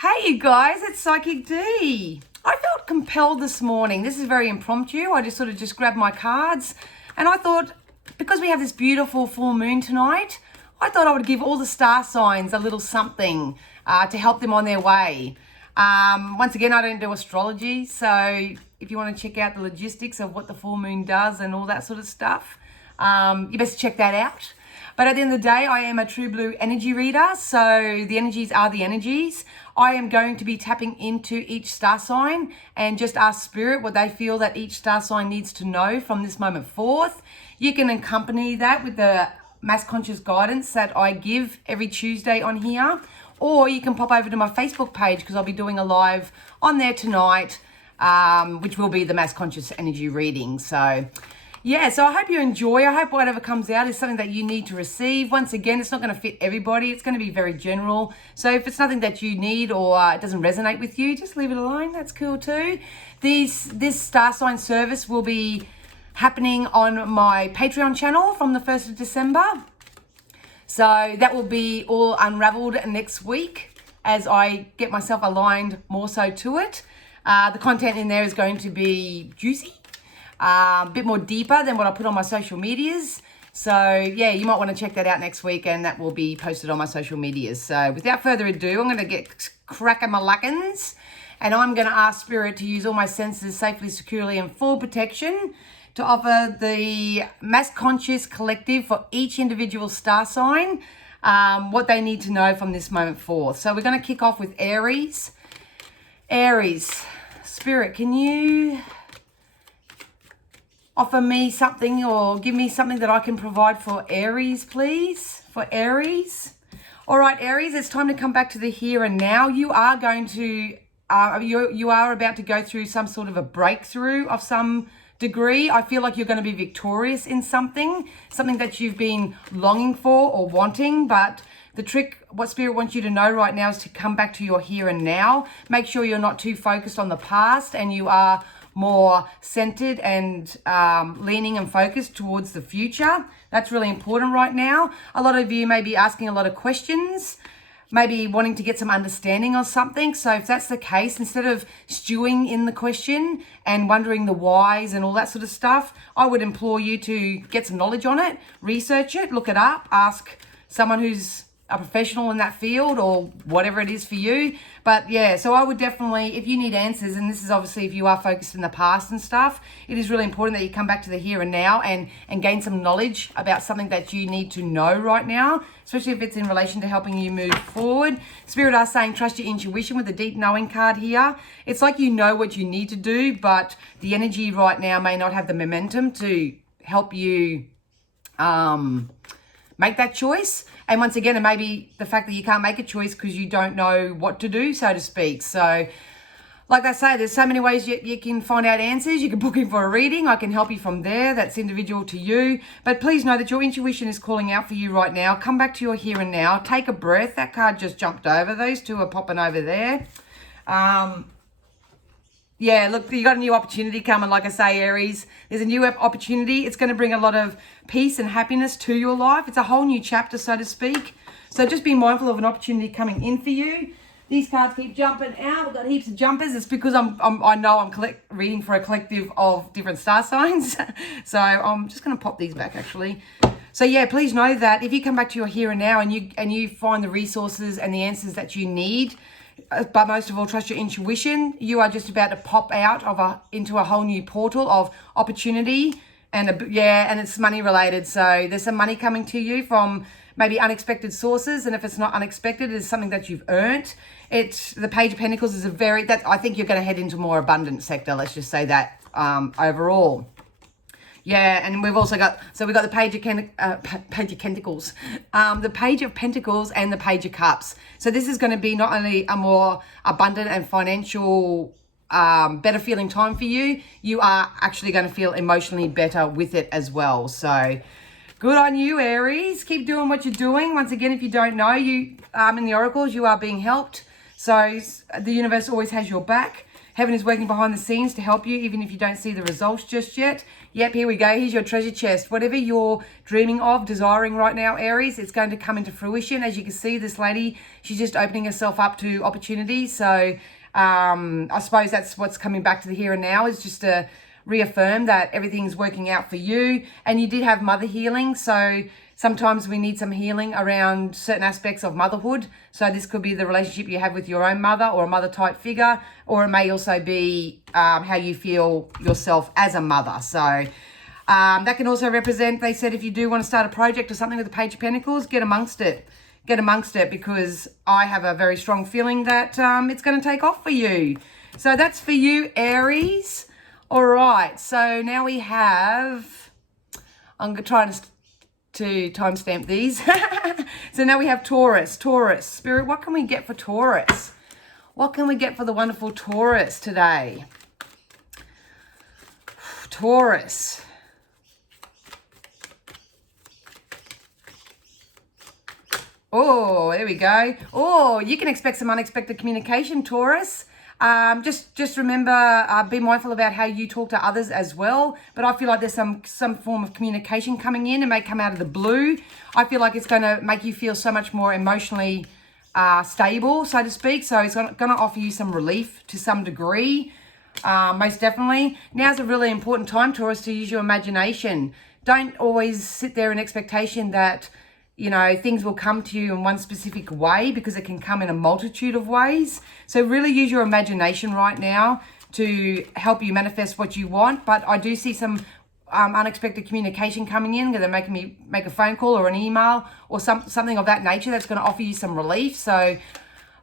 Hey you guys, it's Psychic D. I felt compelled this morning. This is very impromptu. I just grabbed my cards and I thought, because we have this beautiful full moon tonight, I thought I would give all the star signs a little something to help them on their way. Once again, I don't do astrology, so if you want to check out the logistics of what the full moon does and all that sort of stuff, you best check that out. But at the end of the day, I am a true blue energy reader, so the energies are the energies. I am going to be tapping into each star sign and just ask Spirit what they feel that each star sign needs to know from this moment forth. You can accompany that with the mass conscious guidance that I give every Tuesday on here, or you can pop over to my Facebook page because I'll be doing a live on there tonight, which will be the mass conscious energy reading. So yeah, so I hope you enjoy. I hope whatever comes out is something that you need to receive. Once again, it's not going to fit everybody. It's going to be very general. So if it's nothing that you need or it doesn't resonate with you, just leave it alone. That's cool too. This star sign service will be happening on my Patreon channel from the 1st of December. So that will be all unraveled next week as I get myself aligned more so to it. The content in there is going to be juicy. A bit more deeper than what I put on my social medias. So yeah, you might want to check that out next week and that will be posted on my social medias. So without further ado, I'm going to get cracking my luckins and I'm going to ask Spirit to use all my senses safely, securely and full protection to offer the mass conscious collective for each individual star sign what they need to know from this moment forth. So we're going to kick off with Aries. Aries, Spirit, can you offer me something or give me something that I can provide for Aries, please? For Aries. All right, Aries, it's time to come back to the here and now. You are going to, you are about to go through some sort of a breakthrough of some degree. I feel like you're going to be victorious in something that you've been longing for or wanting, but the trick, what Spirit wants you to know right now is to come back to your here and now. Make sure you're not too focused on the past and you are more centered and leaning and focused towards the future. That's really important right now. A lot of you may be asking a lot of questions, maybe wanting to get some understanding of something. So if that's the case, instead of stewing in the question and wondering the whys and all that sort of stuff, I would implore you to get some knowledge on it, research it, look it up, ask someone who's a professional in that field or whatever it is for you. But yeah, so I would definitely, if you need answers, and this is obviously if you are focused in the past and stuff, it is really important that you come back to the here and now and gain some knowledge about something that you need to know right now, especially if it's in relation to helping you move forward. Spirit are saying trust your intuition with the deep knowing card here. It's like you know what you need to do, but the energy right now may not have the momentum to help you make that choice. And once again, it may be the fact that you can't make a choice because you don't know what to do, so to speak. So like I say, there's so many ways you can find out answers. You can book in for a reading. I can help you from there. That's individual to you. But please know that your intuition is calling out for you right now. Come back to your here and now. Take a breath. That card just jumped over. Those two are popping over there. Yeah, look, you got a new opportunity coming. Like I say, Aries, there's a new opportunity. It's going to bring a lot of peace and happiness to your life. It's a whole new chapter, so to speak. So just be mindful of an opportunity coming in for you. These cards keep jumping out. We've got heaps of jumpers. It's because I know I'm reading for a collective of different star signs. So I'm just going to pop these back, actually. So yeah, please know that if you come back to your here and now and you find the resources and the answers that you need, but most of all, trust your intuition. You are just about to pop out into a whole new portal of opportunity, and it's money related. So there's some money coming to you from maybe unexpected sources, and if it's not unexpected, it's something that you've earned. It's the Page of Pentacles is I think you're going to head into more abundant sector. Let's just say that overall. Yeah, and we've also got, so we've got the Page of Pentacles, the Page of Pentacles and the Page of Cups. So this is going to be not only a more abundant and financial, better feeling time for you, you are actually going to feel emotionally better with it as well. So good on you, Aries. Keep doing what you're doing. Once again, if you don't know, you in the oracles, you are being helped. So the universe always has your back. Heaven is working behind the scenes to help you, even if you don't see the results just yet. Yep, here we go. Here's your treasure chest. Whatever you're dreaming of, desiring right now, Aries, it's going to come into fruition. As you can see, this lady, she's just opening herself up to opportunities. So I suppose that's what's coming back to the here and now, is just to reaffirm that everything's working out for you. And you did have mother healing, so sometimes we need some healing around certain aspects of motherhood. So this could be the relationship you have with your own mother or a mother type figure, or it may also be how you feel yourself as a mother. So that can also represent, they said, if you do want to start a project or something with the Page of Pentacles, get amongst it. Get amongst it, because I have a very strong feeling that it's going to take off for you. So that's for you, Aries. All right, so now we have, I'm trying to timestamp these. So now we have Taurus. Taurus, Spirit, what can we get for Taurus? What can we get for the wonderful Taurus today? Taurus. Oh, there we go. Oh, you can expect some unexpected communication, Taurus. Just remember, be mindful about how you talk to others as well. But I feel like there's some form of communication coming in. It may come out of the blue. I feel like it's going to make you feel so much more emotionally stable, so to speak. So it's going to offer you some relief to some degree, most definitely. Now's a really important time, Taurus, to use your imagination. Don't always sit there in expectation that, you know, things will come to you in one specific way, because it can come in a multitude of ways. So really use your imagination right now to help you manifest what you want. But I do see some unexpected communication coming in. They're making me make a phone call or an email or something of that nature that's going to offer you some relief. So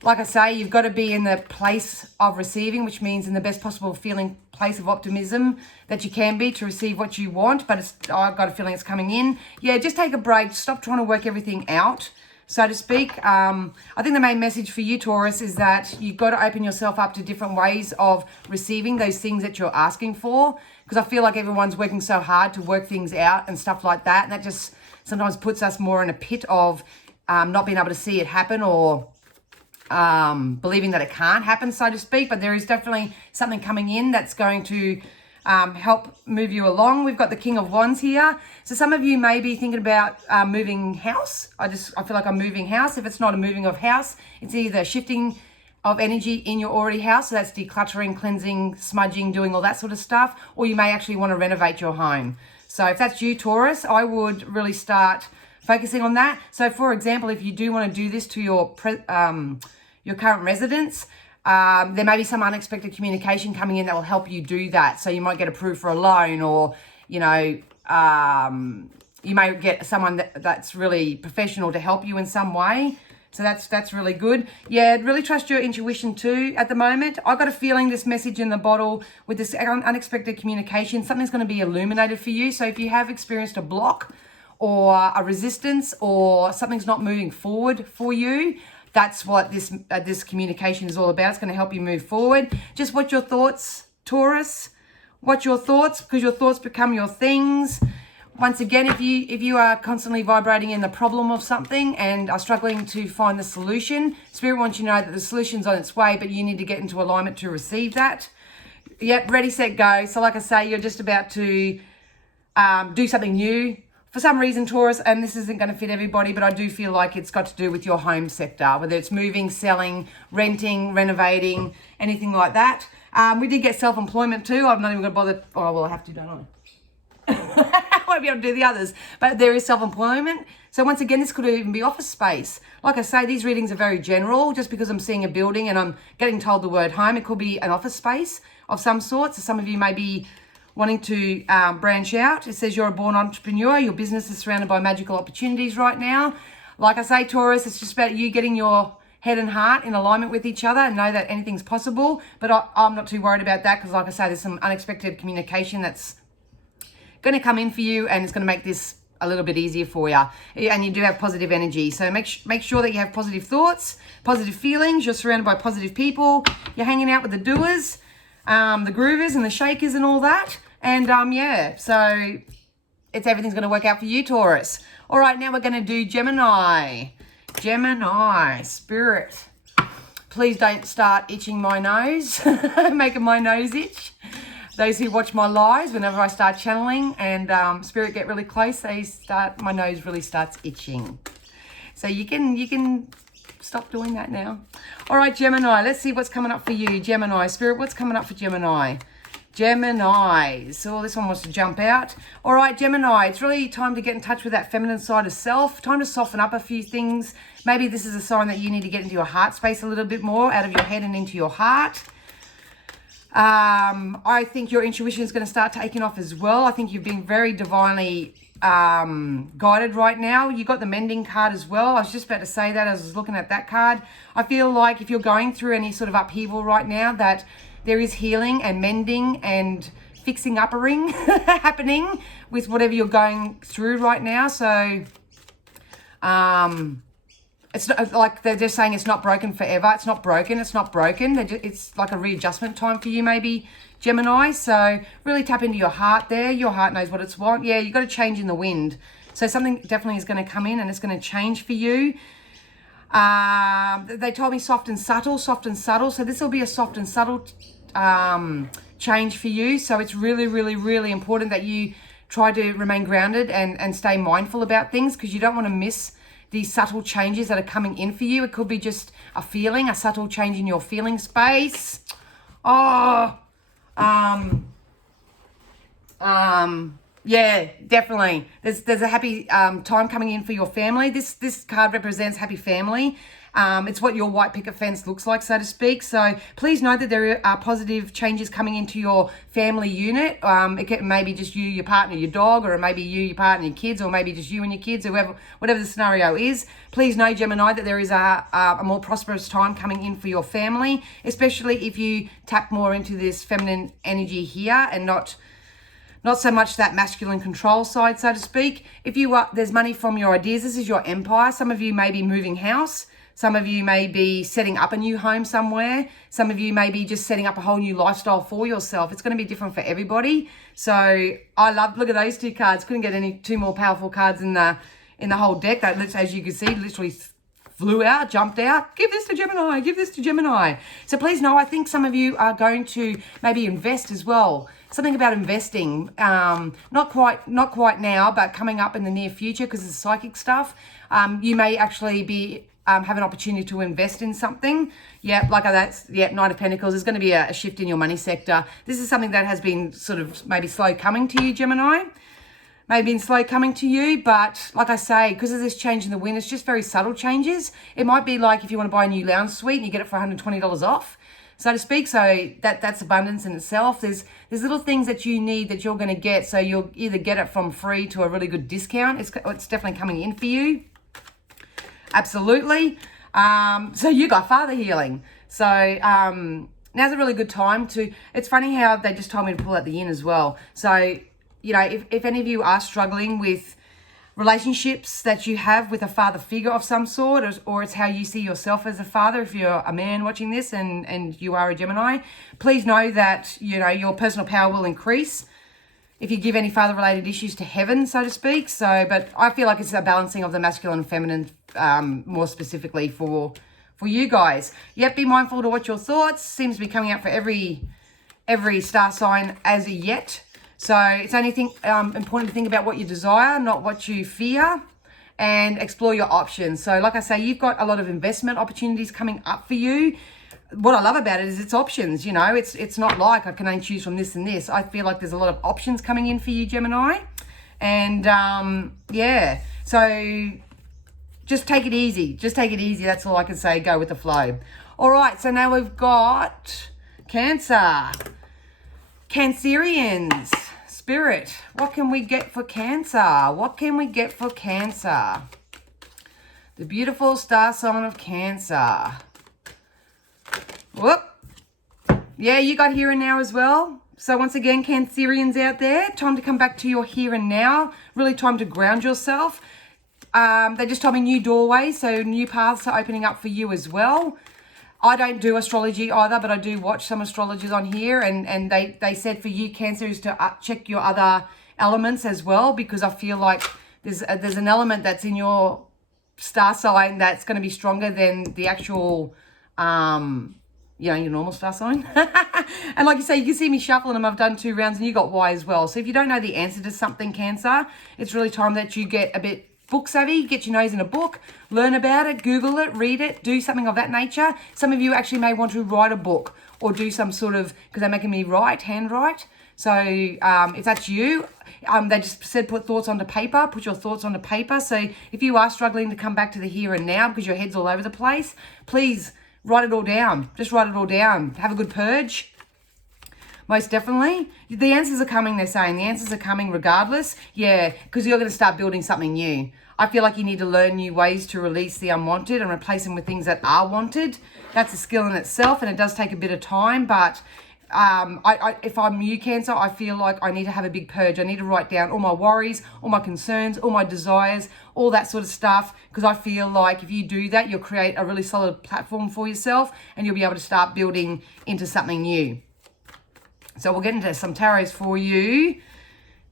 like I say, you've got to be in the place of receiving, which means in the best possible feeling place of optimism that you can be to receive what you want. But I've got a feeling it's coming in. Yeah, just take a break. Stop trying to work everything out, so to speak. I think the main message for you, Taurus, is that you've got to open yourself up to different ways of receiving those things that you're asking for. Because I feel like everyone's working so hard to work things out and stuff like that. And that just sometimes puts us more in a pit of not being able to see it happen, or believing that it can't happen, so to speak. But there is definitely something coming in that's going to help move you along. We've got the King of Wands here. So some of you may be thinking about moving house. I feel like I'm moving house. If it's not a moving of house, it's either shifting of energy in your already house. So that's decluttering, cleansing, smudging, doing all that sort of stuff. Or you may actually want to renovate your home. So if that's you, Taurus, I would really start focusing on that. So for example, if you do want to do this to your current residence, there may be some unexpected communication coming in that will help you do that. So you might get approved for a loan, or, you know, you may get someone that's really professional to help you in some way. So that's really good. Yeah, really trust your intuition too at the moment. I got a feeling this message in the bottle with this unexpected communication, something's going to be illuminated for you. So if you have experienced a block or a resistance, or something's not moving forward for you, that's what this communication is all about. It's going to help you move forward. Just watch your thoughts, Taurus. Watch your thoughts, because your thoughts become your things. Once again, if you are constantly vibrating in the problem of something and are struggling to find the solution, Spirit wants you to know that the solution's on its way, but you need to get into alignment to receive that. Yep, ready, set, go. So like I say, you're just about to do something new. For some reason, Taurus, and this isn't going to fit everybody, but I do feel like it's got to do with your home sector, whether it's moving, selling, renting, renovating, anything like that. We did get self-employment too. I'm not even going to bother. Oh, well, I have to, don't I? I won't be able to do the others. But there is self-employment. So once again, this could even be office space. Like I say, these readings are very general. Just because I'm seeing a building and I'm getting told the word home, it could be an office space of some sort. So some of you may be wanting to branch out. It says you're a born entrepreneur. Your business is surrounded by magical opportunities right now. Like I say, Taurus, it's just about you getting your head and heart in alignment with each other and know that anything's possible. But I'm not too worried about that, because like I say, there's some unexpected communication that's going to come in for you, and it's going to make this a little bit easier for you. And you do have positive energy. So make sure that you have positive thoughts, positive feelings. You're surrounded by positive people. You're hanging out with the doers, the groovers and the shakers and all that. And yeah, so everything's going to work out for you, Taurus. All right, now we're going to do Gemini. Gemini, Spirit, please don't start itching my nose, making my nose itch. Those who watch my lives, whenever I start channeling and spirit get really close, my nose really starts itching. So you can stop doing that now. All right, Gemini, let's see what's coming up for you. Gemini, spirit, what's coming up for Gemini? Gemini. So this one wants to jump out. All right, Gemini, it's really time to get in touch with that feminine side of self. Time to soften up a few things. Maybe this is a sign that you need to get into your heart space a little bit more, out of your head and into your heart. I think your intuition is going to start taking off as well. I think you're being very divinely guided right now. You got the mending card as well. I was just about to say that as I was looking at that card. I feel like if you're going through any sort of upheaval right now, that there is healing and mending and fixing uppering happening with whatever you're going through right now. So it's not, like they're just saying it's not broken forever. It's not broken. It's not broken. It's like a readjustment time for you, maybe, Gemini. So really tap into your heart there. Your heart knows what it's want. Yeah, you've got a change in the wind. So something definitely is going to come in and it's going to change for you. They told me soft and subtle, soft and subtle. So this will be a soft and subtle change for you. So it's really, really, really important that you try to remain grounded and stay mindful about things, because you don't want to miss these subtle changes that are coming in for you. It could be just a feeling, a subtle change in your feeling space. Yeah, definitely. There's a happy time coming in for your family. This card represents happy family. It's what your white picket fence looks like, so to speak. So please know that there are positive changes coming into your family unit. It can maybe just you, your partner, your dog, or maybe you, your partner, your kids, or maybe just you and your kids, whatever the scenario is. Please know, Gemini, that there is a more prosperous time coming in for your family, especially if you tap more into this feminine energy here and not so much that masculine control side, so to speak. If there's money from your ideas, this is your empire. Some of you may be moving house. Some of you may be setting up a new home somewhere. Some of you may be just setting up a whole new lifestyle for yourself. It's going to be different for everybody. So look at those two cards. Couldn't get two more powerful cards in the whole deck. That, as you can see, literally flew out, jumped out. Give this to Gemini, give this to Gemini. So please know, I think some of you are going to maybe invest as well. Something about investing, not quite now, but coming up in the near future, because it's psychic stuff. You may actually be have an opportunity to invest in something. Yeah, like that's, Nine of Pentacles. There's going to be a shift in your money sector. This is something that has been sort of maybe slow coming to you, Gemini. Maybe been slow coming to you, but like I say, because of this change in the wind, it's just very subtle changes. It might be like if you want to buy a new lounge suite and you get it for $120 off, so to speak. So that's abundance in itself. There's little things that you need that you're going to get. So you'll either get it from free to a really good discount. It's definitely coming in for you. Absolutely. So you got father healing. So now's a really good time to, it's funny how they just told me to pull out the yin as well. So, if any of you are struggling with relationships that you have with a father figure of some sort, or it's how you see yourself as a father, if you're a man watching this and you are a Gemini, please know that, your personal power will increase if you give any father-related issues to heaven, so to speak. So, but I feel like it's a balancing of the masculine and feminine, more specifically for you guys. Yep, be mindful to watch your thoughts. Seems to be coming out for every star sign as of yet. So it's only important to think about what you desire, not what you fear, and explore your options. So like I say, you've got a lot of investment opportunities coming up for you. What I love about it is it's options, it's not like I can only choose from this and this. I feel like there's a lot of options coming in for you, Gemini. And so just take it easy. That's all I can say. Go with the flow. All right, so now we've got Cancer. Cancerians. Spirit, what can we get for Cancer? What can we get for Cancer? The beautiful star sign of Cancer. Whoop. Yeah, you got here and now as well. So once again, Cancerians out there, time to come back to your here and now. Really time to ground yourself. They just told me new doorways, so new paths are opening up for you as well. I don't do astrology either, but I do watch some astrologers on here, and they said for you, Cancer, is to check your other elements as well, because I feel like there's an element that's in your star sign that's going to be stronger than the actual Your normal star sign. And like you say, you can see me shuffling them. I've done 2 rounds and you got Y as well. So if you don't know the answer to something, Cancer, it's really time that you get a bit book savvy, get your nose in a book, learn about it, Google it, read it, do something of that nature. Some of you actually may want to write a book or do some sort of, because they're making me handwrite. So if that's you, they just said put thoughts onto paper, put your thoughts onto paper. So if you are struggling to come back to the here and now because your head's all over the place, please write it all down. Just write it all down. Have a good purge. Most definitely. The answers are coming, they're saying. The answers are coming regardless. Yeah, because you're going to start building something new. I feel like you need to learn new ways to release the unwanted and replace them with things that are wanted. That's a skill in itself, and it does take a bit of time, but if I'm you, Cancer, I feel like I need to have a big purge. I need to write down all my worries, all my concerns, all my desires, all that sort of stuff, because I feel like if you do that, you'll create a really solid platform for yourself and you'll be able to start building into something new. So we'll get into some tarots for you,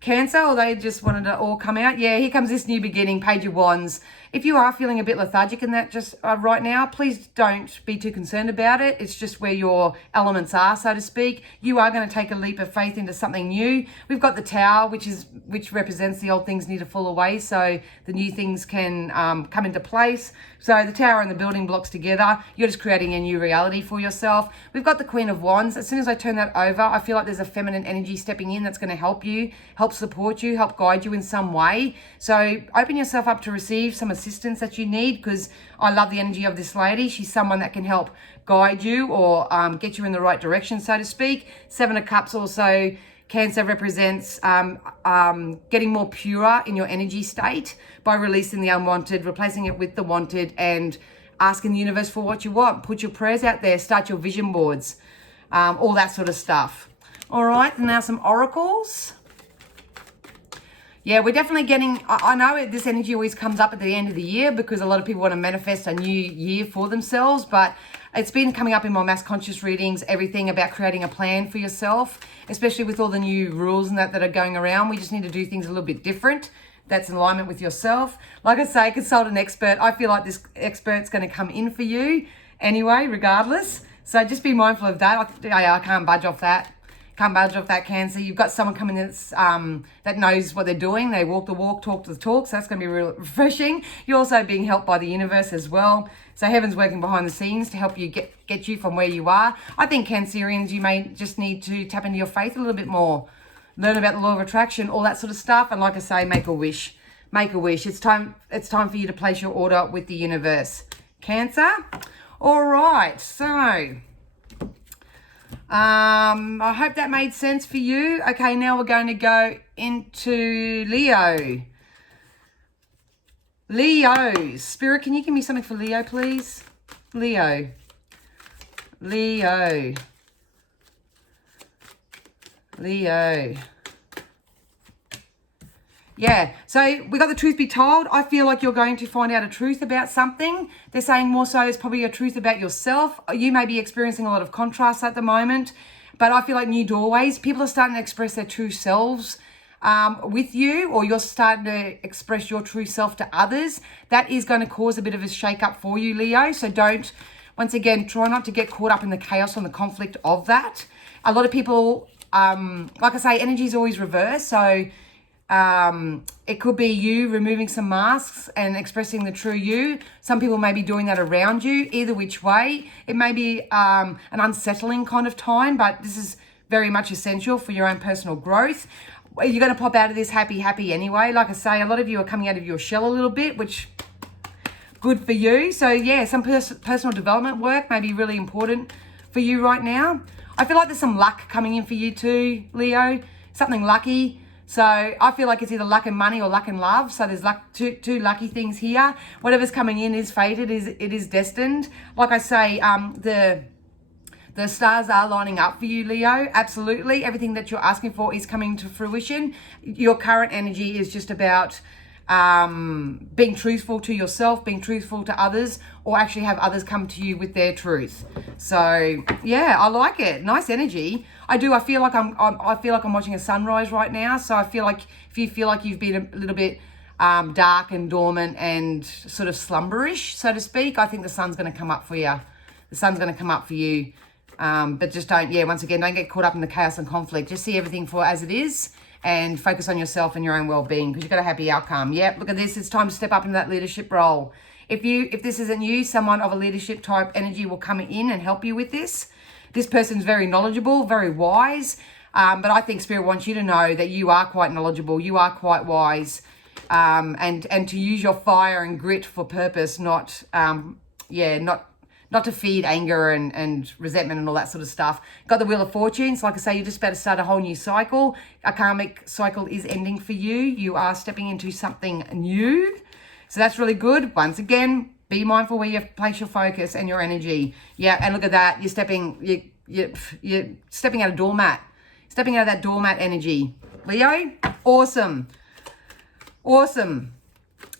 Cancer, or they just wanted to all come out. Yeah, here comes this new beginning, Page of Wands. If you are feeling a bit lethargic in that just right now, please don't be too concerned about it. It's just where your elements are, so to speak. You are going to take a leap of faith into something new. We've got the Tower, which represents the old things need to fall away so the new things can come into place. So the Tower and the building blocks together, you're just creating a new reality for yourself. We've got the Queen of Wands. As soon as I turn that over, I feel like there's a feminine energy stepping in that's going to help you, help support you, help guide you in some way. So open yourself up to receive some assistance that you need, because I love the energy of this lady. She's someone that can help guide you or get you in the right direction, so to speak. 7 of Cups also, Cancer, represents getting more pure in your energy state by releasing the unwanted, replacing it with the wanted, and asking the universe for what you want. Put your prayers out there, start your vision boards, all that sort of stuff. All right, and now some oracles. Yeah, we're definitely getting, I know this energy always comes up at the end of the year because a lot of people want to manifest a new year for themselves, but it's been coming up in my mass conscious readings, everything about creating a plan for yourself, especially with all the new rules and that are going around. We just need to do things a little bit different. That's in alignment with yourself. Like I say, consult an expert. I feel like this expert's going to come in for you anyway, regardless. So just be mindful of that. I can't budge off that. Can't budge off that, Cancer. You've got someone coming in that's, that knows what they're doing. They walk the walk, talk the talk. So that's going to be real refreshing. You're also being helped by the universe as well. So heaven's working behind the scenes to help you get you from where you are. I think Cancerians, you may just need to tap into your faith a little bit more. Learn about the law of attraction, all that sort of stuff. And like I say, make a wish. Make a wish. It's time for you to place your order with the universe. Cancer. All right. So I hope that made sense for you. Okay, now we're going to go into Leo. Leo. Spirit, can you give me something for Leo, please? Leo. Leo. Leo. Yeah, so we got the truth be told. I feel like you're going to find out a truth about something. They're saying more so it's probably a truth about yourself. You may be experiencing a lot of contrast at the moment, but I feel like new doorways. People are starting to express their true selves with you, or you're starting to express your true self to others. That is going to cause a bit of a shake-up for you, Leo. So don't, once again, try not to get caught up in the chaos and the conflict of that. A lot of people, like I say, energy is always reversed. So it could be you removing some masks and expressing the true you. Some people may be doing that around you. Either which way, it may be an unsettling kind of time, but this is very much essential for your own personal growth. You're going to pop out of this happy anyway. Like I say, a lot of you are coming out of your shell a little bit, which good for you. So yeah, some personal development work may be really important for you right now. I feel like there's some luck coming in for you too, Leo. Something lucky. So I feel like it's either luck and money or luck and love. So there's luck, two lucky things here. Whatever's coming in is fated, it is destined. Like I say, the stars are lining up for you, Leo. Absolutely. Everything that you're asking for is coming to fruition. Your current energy is just about being truthful to yourself, being truthful to others, or actually have others come to you with their truth. So yeah, I like it. Nice energy. I feel like I'm watching a sunrise right now. So I feel like if you feel like you've been a little bit dark and dormant and sort of slumberish, so to speak, I think the sun's going to come up for you. the sun's going to come up for you. But just once again, don't get caught up in the chaos and conflict. Just see everything for as it is and focus on yourself and your own well-being, because you've got a happy outcome. Yep, look at this. It's time to step up into that leadership role. If this isn't you, someone of a leadership type energy will come in and help you with this. This person's very knowledgeable, very wise. But I think Spirit wants you to know that you are quite knowledgeable. You are quite wise. And to use your fire and grit for purpose, not to feed anger and resentment and all that sort of stuff. Got the Wheel of Fortune. So like I say, you're just about to start a whole new cycle. A karmic cycle is ending for you. You are stepping into something new. So that's really good. Once again, be mindful where you place your focus and your energy. Yeah, and look at that. You're stepping out of doormat. Stepping out of that doormat energy. Leo, awesome. Awesome.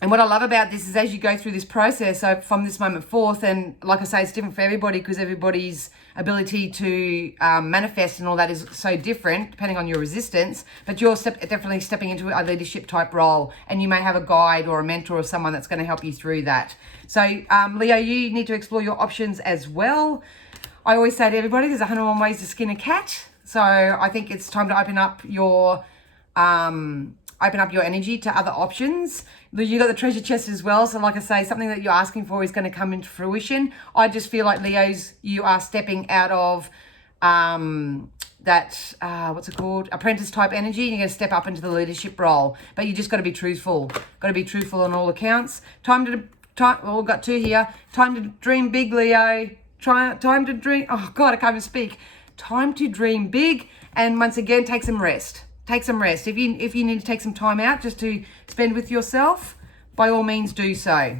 And what I love about this is as you go through this process, so from this moment forth, and like I say, it's different for everybody because everybody's ability to manifest and all that is so different depending on your resistance, but you're definitely stepping into a leadership type role, and you may have a guide or a mentor or someone that's going to help you through that. So Leo, you need to explore your options as well. I always say to everybody, there's 101 ways to skin a cat. So I think it's time to open up your energy to other options. You got the treasure chest as well. So like I say, something that you're asking for is going to come into fruition. I just feel like Leos, you are stepping out of what's it called? Apprentice type energy. And you're going to step up into the leadership role. But you just got to be truthful. Got to be truthful on all accounts. We've got two here. Time to dream big, Leo. Time to dream. Oh God, I can't even speak. Time to dream big. And once again, take some rest. Take some rest. If you need to take some time out just to spend with yourself, by all means do so.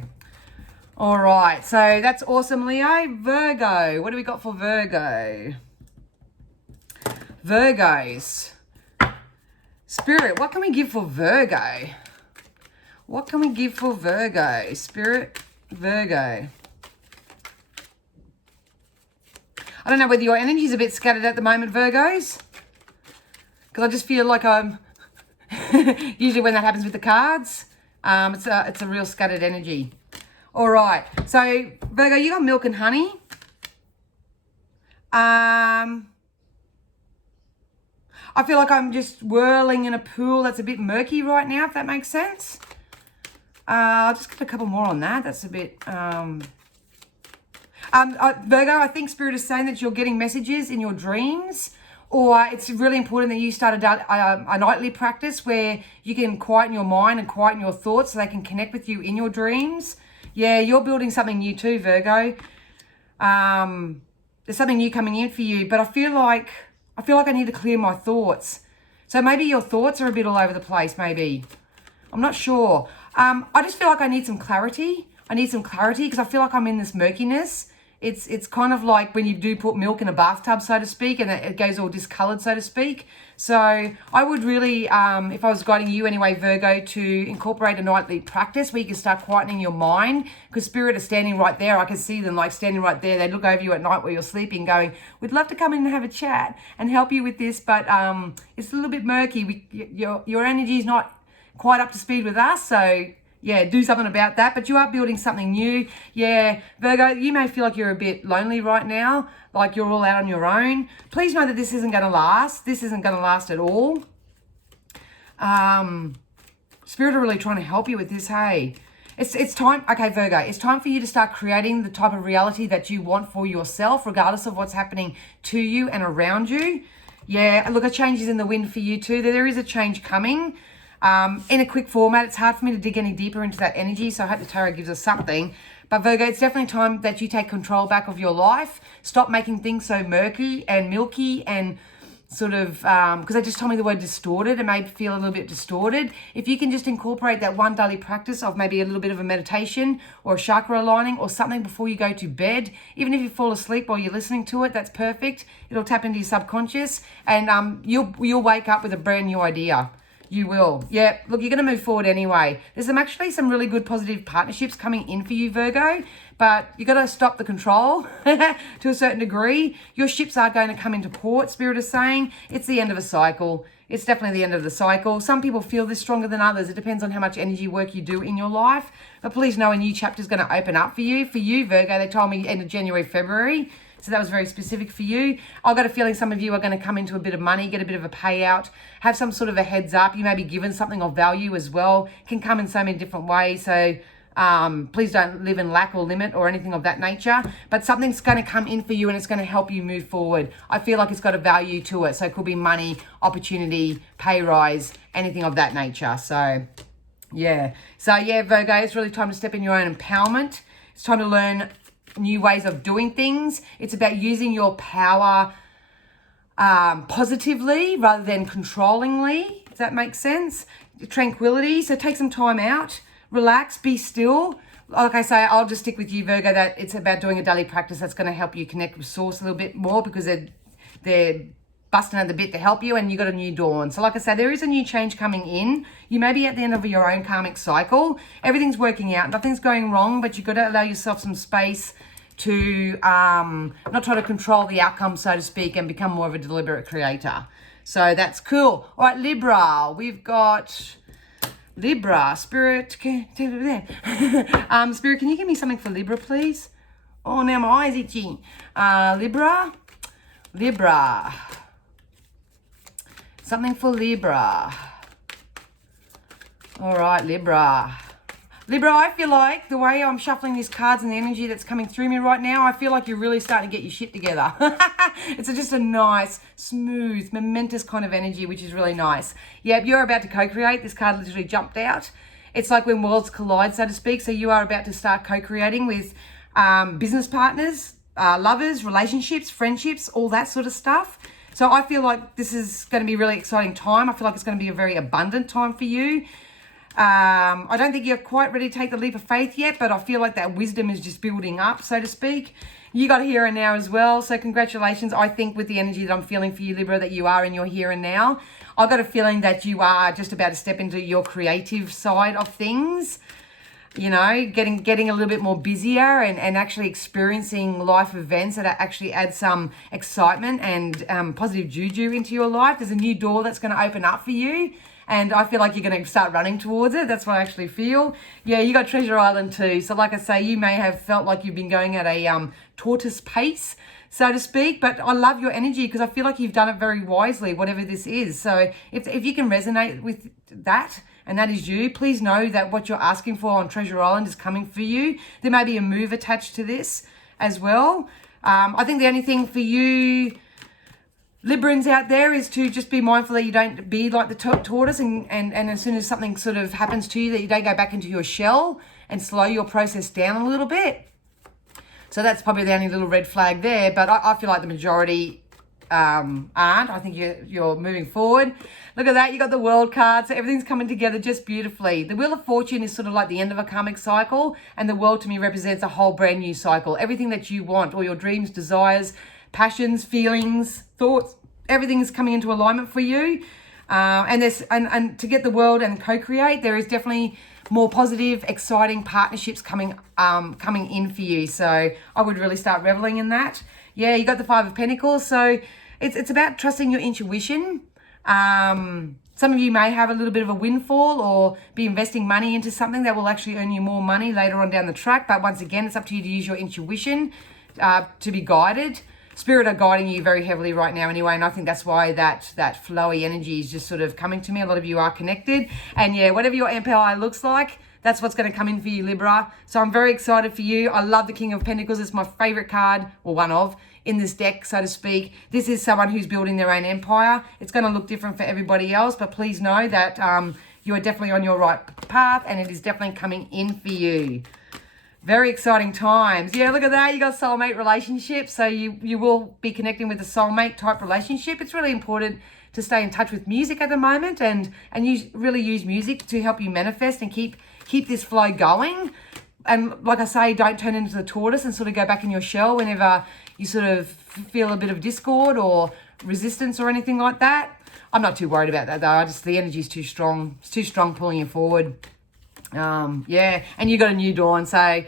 All right, so that's awesome, Leo. Virgo, what do we got for Virgo? Virgos. Spirit, what can we give for Virgo? What can we give for Virgo? Spirit, Virgo. I don't know whether your energy is a bit scattered at the moment, Virgos. Because I just feel like I'm, usually when that happens with the cards, it's a real scattered energy. All right, so Virgo, you got milk and honey. I feel like I'm just whirling in a pool that's a bit murky right now, if that makes sense. I'll just get a couple more on that. That's a bit... Virgo, I think Spirit is saying that you're getting messages in your dreams, or it's really important that you start a nightly practice where you can quieten your mind and quieten your thoughts so they can connect with you in your dreams. Yeah, you're building something new too, Virgo. There's something new coming in for you, but I feel like I need to clear my thoughts. So maybe your thoughts are a bit all over the place, maybe. I'm not sure. I just feel like I need some clarity. I need some clarity because I feel like I'm in this murkiness. It's kind of like when you do put milk in a bathtub, so to speak, and it goes all discolored, so to speak. So I would really, if I was guiding you anyway, Virgo, to incorporate a nightly practice where you can start quietening your mind, because Spirit is standing right there. I can see them like standing right there. They look over you at night where you're sleeping going, we'd love to come in and have a chat and help you with this, but it's a little bit murky. Your energy is not quite up to speed with us, so... yeah, do something about that, but you are building something new. Yeah, Virgo, you may feel like you're a bit lonely right now, like you're all out on your own. Please know that this isn't going to last. This isn't going to last at all. Spirit are really trying to help you with this, hey. It's time, okay, Virgo, it's time for you to start creating the type of reality that you want for yourself, regardless of what's happening to you and around you. Yeah, look, a change is in the wind for you too. There is a change coming. In a quick format, it's hard for me to dig any deeper into that energy, so I hope the tarot gives us something. But Virgo, it's definitely time that you take control back of your life. Stop making things so murky and milky and sort of, because they just told me the word distorted. It made me feel a little bit distorted. If you can just incorporate that one daily practice of maybe a little bit of a meditation or a chakra aligning or something before you go to bed, even if you fall asleep while you're listening to it, that's perfect. It'll tap into your subconscious and you'll wake up with a brand new idea. You will. Yeah, look, you're going to move forward anyway. There's actually some really good positive partnerships coming in for you, Virgo, but you got to stop the control to a certain degree. Your ships are going to come into port, Spirit is saying. It's the end of a cycle. It's definitely the end of the cycle. Some people feel this stronger than others. It depends on how much energy work you do in your life. But please know a new chapter is going to open up for you. For you, Virgo, they told me end of January, February. So that was very specific for you. I've got a feeling some of you are going to come into a bit of money, get a bit of a payout, have some sort of a heads up. You may be given something of value as well. Can come in so many different ways. So please don't live in lack or limit or anything of that nature. But something's going to come in for you and it's going to help you move forward. I feel like it's got a value to it. So it could be money, opportunity, pay rise, anything of that nature. So yeah. So yeah, Virgo, it's really time to step in your own empowerment. It's time to learn new ways of doing things. It's about using your power positively rather than controllingly. Does that make sense? Tranquility. So take some time out, relax, be still. Like I say, I'll just stick with you, Virgo, that it's about doing a daily practice that's going to help you connect with Source a little bit more, because they're busting at the bit to help you, and you got a new dawn. So like I said, there is a new change coming in. You may be at the end of your own karmic cycle. Everything's working out. Nothing's going wrong, but you've got to allow yourself some space to not try to control the outcome, so to speak, and become more of a deliberate creator. So that's cool. All right, Libra. We've got Libra. Spirit, Spirit, can you give me something for Libra, please? Oh, now my eyes itchy. Libra. Something for Libra. All right, Libra. Libra, I feel like the way I'm shuffling these cards and the energy that's coming through me right now, I feel like you're really starting to get your shit together. It's just a nice, smooth, momentous kind of energy, which is really nice. Yep, you're about to co-create. This card literally jumped out. It's like when worlds collide, so to speak. So you are about to start co-creating with business partners, lovers, relationships, friendships, all that sort of stuff. So I feel like this is going to be a really exciting time. I feel like it's going to be a very abundant time for you. I don't think you're quite ready to take the leap of faith yet, but I feel like that wisdom is just building up, so to speak. You got here and now as well, so congratulations. I think with the energy that I'm feeling for you, Libra, that you are in your here and now. I've got a feeling that you are just about to step into your creative side of things. You know, getting a little bit more busier and actually experiencing life events that actually add some excitement and positive juju into your life. There's a new door that's going to open up for you. And I feel like you're going to start running towards it. That's what I actually feel. Yeah, you got Treasure Island too. So like I say, you may have felt like you've been going at a tortoise pace, so to speak. But I love your energy because I feel like you've done it very wisely, whatever this is. So if you can resonate with that, and that is you, please know that what you're asking for on Treasure Island is coming for you. There may be a move attached to this as well. I think the only thing for you Librans out there is to just be mindful that you don't be like the tortoise and as soon as something sort of happens to you, that you don't go back into your shell and slow your process down a little bit. So that's probably the only little red flag there, but I feel like the majority aren't. I think you're moving forward. Look at that, you got the World card, so everything's coming together just beautifully. The Wheel of Fortune is sort of like the end of a karmic cycle, and the World to me represents a whole brand new cycle. Everything that you want, all your dreams, desires, passions, feelings, thoughts, everything is coming into alignment for you. And to get the World and co-create, there is definitely more positive, exciting partnerships coming in for you. So I would really start reveling in that. Yeah, you got the Five of Pentacles. So it's about trusting your intuition. Some of you may have a little bit of a windfall or be investing money into something that will actually earn you more money later on down the track. But once again, it's up to you to use your intuition to be guided. Spirit are guiding you very heavily right now anyway, and I think that's why that flowy energy is just sort of coming to me. A lot of you are connected. And yeah, whatever your empire looks like, that's what's going to come in for you, Libra. So I'm very excited for you. I love the King of Pentacles. It's my favorite card, or one of, in this deck, so to speak. This is someone who's building their own empire. It's going to look different for everybody else, but please know that you are definitely on your right path, and it is definitely coming in for you. Very exciting times. Yeah, look at that. You got soulmate relationships. So you will be connecting with a soulmate type relationship. It's really important to stay in touch with music at the moment and really use music to help you manifest and keep this flow going. And like I say, don't turn into the tortoise and sort of go back in your shell whenever you sort of feel a bit of discord or resistance or anything like that. I'm not too worried about that though. The energy is too strong. It's too strong pulling you forward. Yeah, and you got a new dawn, so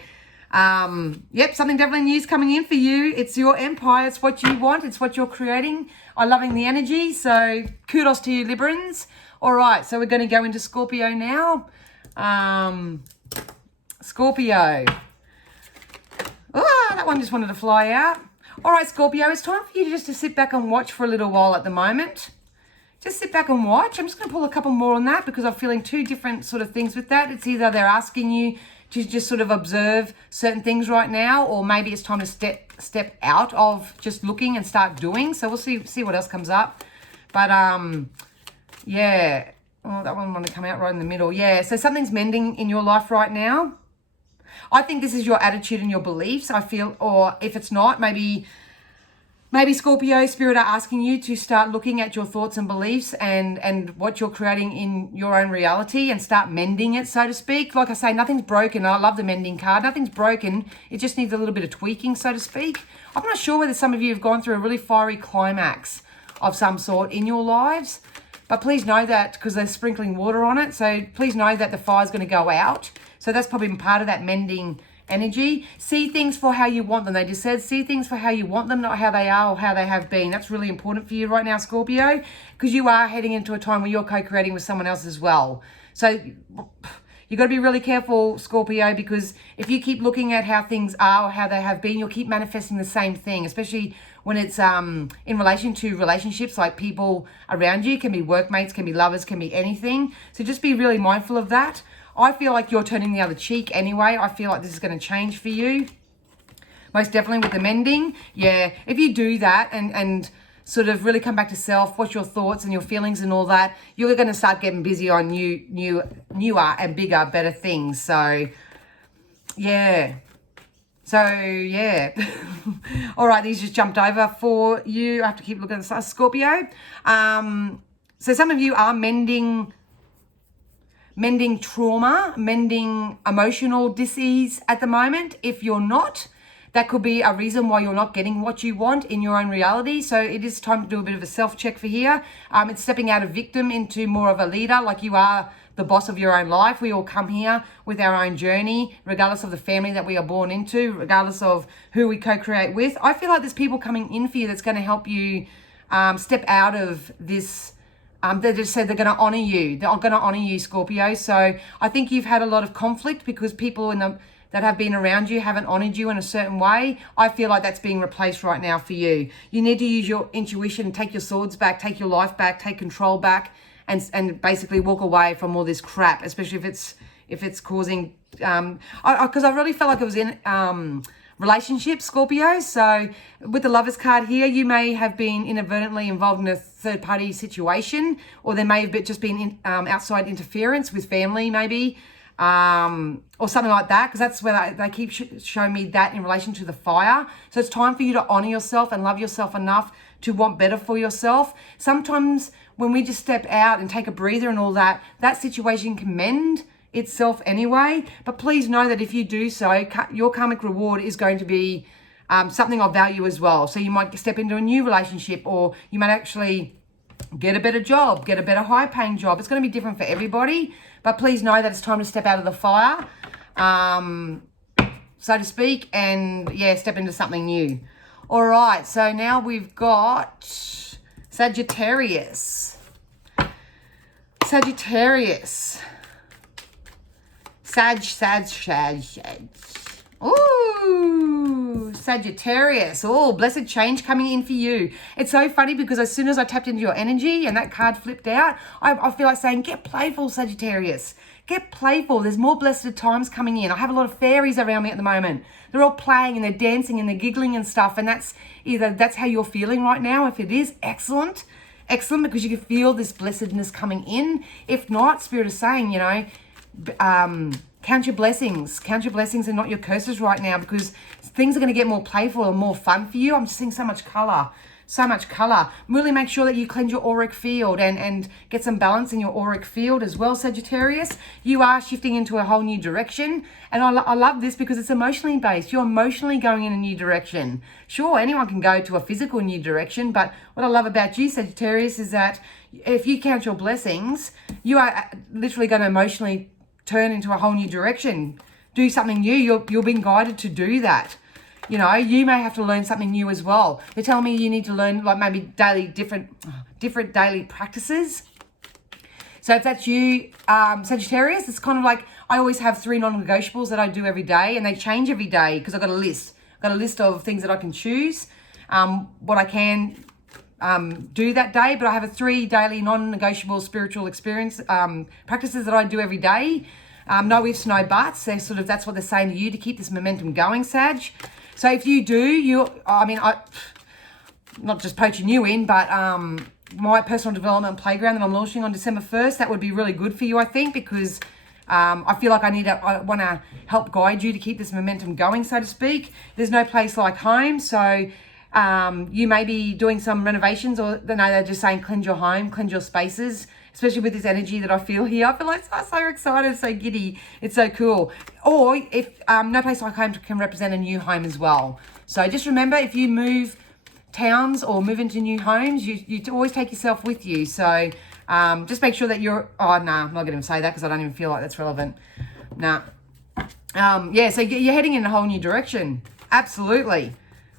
yep, something definitely new is coming in for you. It's your empire. It's what you want. It's what you're creating. I'm loving the energy, so kudos to you, Librans. All right, so we're going to go into Scorpio now. Scorpio. Oh, that one just wanted to fly out. All right, Scorpio, it's time for you just to sit back and watch for a little while at the moment. Just sit back and watch. I'm just going to pull a couple more on that because I'm feeling two different sort of things with that. It's either they're asking you to just sort of observe certain things right now, or maybe it's time to step out of just looking and start doing. So we'll see what else comes up. But yeah. Oh, that one wanted to come out right in the middle. Yeah, so something's mending in your life right now. I think this is your attitude and your beliefs, I feel, or if it's not, maybe Scorpio Spirit are asking you to start looking at your thoughts and beliefs and what you're creating in your own reality and start mending it, so to speak. Like I say, nothing's broken. I love the mending card. Nothing's broken. It just needs a little bit of tweaking, so to speak. I'm not sure whether some of you have gone through a really fiery climax of some sort in your lives, but please know that, because they're sprinkling water on it, so please know that the fire's going to go out. So that's probably part of that mending energy. See things for how you want them. They just said, see things for how you want them, not how they are or how they have been. That's really important for you right now, Scorpio, because you are heading into a time where you're co-creating with someone else as well. So you've got to be really careful, Scorpio, because if you keep looking at how things are or how they have been, you'll keep manifesting the same thing, especially when it's in relation to relationships, like people around you. Can be workmates, can be lovers, can be anything. So just be really mindful of that. I feel like you're turning the other cheek anyway. I feel like this is going to change for you. Most definitely with the mending. Yeah, if you do that and sort of really come back to self, what's your thoughts and your feelings and all that, you're going to start getting busy on newer and bigger, better things. So, yeah. All right, these just jumped over for you. I have to keep looking at the Scorpio. So some of you are mending trauma, mending emotional dis-ease at the moment. If you're not, that could be a reason why you're not getting what you want in your own reality. So it is time to do a bit of a self-check for here. It's stepping out of victim into more of a leader, like you are the boss of your own life. We all come here with our own journey, regardless of the family that we are born into, regardless of who we co-create with. I feel like there's people coming in for you that's going to help you step out of this. They just said they're going to honor you. They're going to honor you, Scorpio. So I think you've had a lot of conflict because people that have been around you haven't honored you in a certain way. I feel like that's being replaced right now for you. You need to use your intuition, take your swords back, take your life back, take control back, and basically walk away from all this crap, especially if it's causing. Because I really felt like it was in relationships, Scorpio. So with the Lovers card here, you may have been inadvertently involved in a third-party situation, or there may have just been outside interference with family, maybe, or something like that, because that's where they keep showing me that in relation to the fire. So it's time for you to honor yourself and love yourself enough to want better for yourself. Sometimes when we just step out and take a breather and all that, that situation can mend itself anyway. But please know that if you do so, your karmic reward is going to be something of value as well. So you might step into a new relationship, or you might actually get a better job, get a better high paying job. It's going to be different for everybody, but please know that it's time to step out of the fire, so to speak, and yeah, step into something new. All right, so now we've got Sagittarius. Sag. Ooh, Sagittarius. Oh, blessed change coming in for you. It's so funny because as soon as I tapped into your energy and that card flipped out, I feel like saying, get playful, Sagittarius. Get playful. There's more blessed times coming in. I have a lot of fairies around me at the moment. They're all playing and they're dancing and they're giggling and stuff. And that's how you're feeling right now. If it is, excellent, because you can feel this blessedness coming in. If not, Spirit is saying, count your blessings and not your curses right now, because things are going to get more playful and more fun for you. I'm just seeing so much color. so much color. Really make sure that you cleanse your auric field and get some balance in your auric field as well, Sagittarius. You are shifting into a whole new direction. And I love this because it's emotionally based. You're emotionally going in a new direction. Sure, anyone can go to a physical new direction, but what I love about you, Sagittarius, is that if you count your blessings, you are literally going to emotionally turn into a whole new direction. Do something new. You're being guided to do that. You know, you may have to learn something new as well. They're telling me you need to learn like maybe different daily practices. So if that's you, Sagittarius, it's kind of like I always have 3 non-negotiables that I do every day, and they change every day because I've got a list. I've got a list of things that I can choose, what I can do that day, but I have 3 daily non-negotiable spiritual experience practices that I do every day. No ifs, no buts. That's what they're saying to you to keep this momentum going, Sag. So if you do, I'm not just poaching you in, but my personal development playground that I'm launching on December 1st, that would be really good for you, I think, because I feel like I want to help guide you to keep this momentum going, so to speak. There's no place like home, so you may be doing some renovations, or no, they're just saying cleanse your home, cleanse your spaces, especially with this energy that I feel here. I feel like so excited, so giddy. It's so cool. Or if no place like home can represent a new home as well. So just remember, if you move towns or move into new homes, you always take yourself with you. So just make sure that you're, I'm not going to say that because I don't even feel like that's relevant. Yeah, so you're heading in a whole new direction. Absolutely.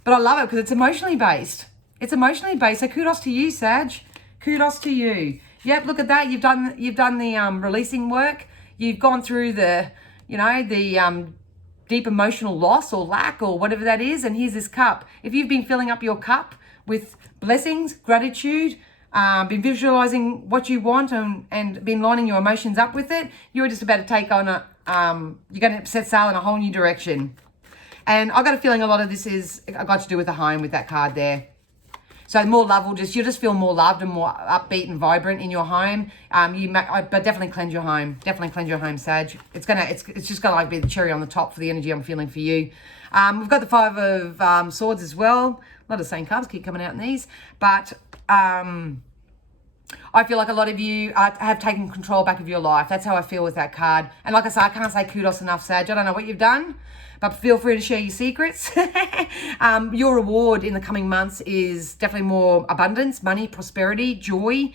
But I love it because it's emotionally based. It's emotionally based. So kudos to you, Sag. Kudos to you. Yep, look at that. You've done the releasing work. You've gone through the deep emotional loss or lack or whatever that is. And here's this cup. If you've been filling up your cup with blessings, gratitude, been visualizing what you want and been lining your emotions up with it, you're just about to take on you're going to set sail in a whole new direction. And I've got a feeling a lot of this is got to do with the home with that card there. So more love you'll just feel more loved and more upbeat and vibrant in your home. But definitely cleanse your home. Definitely cleanse your home, Sag. It's just gonna like be the cherry on the top for the energy I'm feeling for you. We've got the 5 of Swords as well. A lot of the same cards keep coming out in these, but I feel like a lot of you have taken control back of your life. That's how I feel with that card. And like I say, I can't say kudos enough, Sag. I don't know what you've done, but feel free to share your secrets. Your reward in the coming months is definitely more abundance, money, prosperity, joy.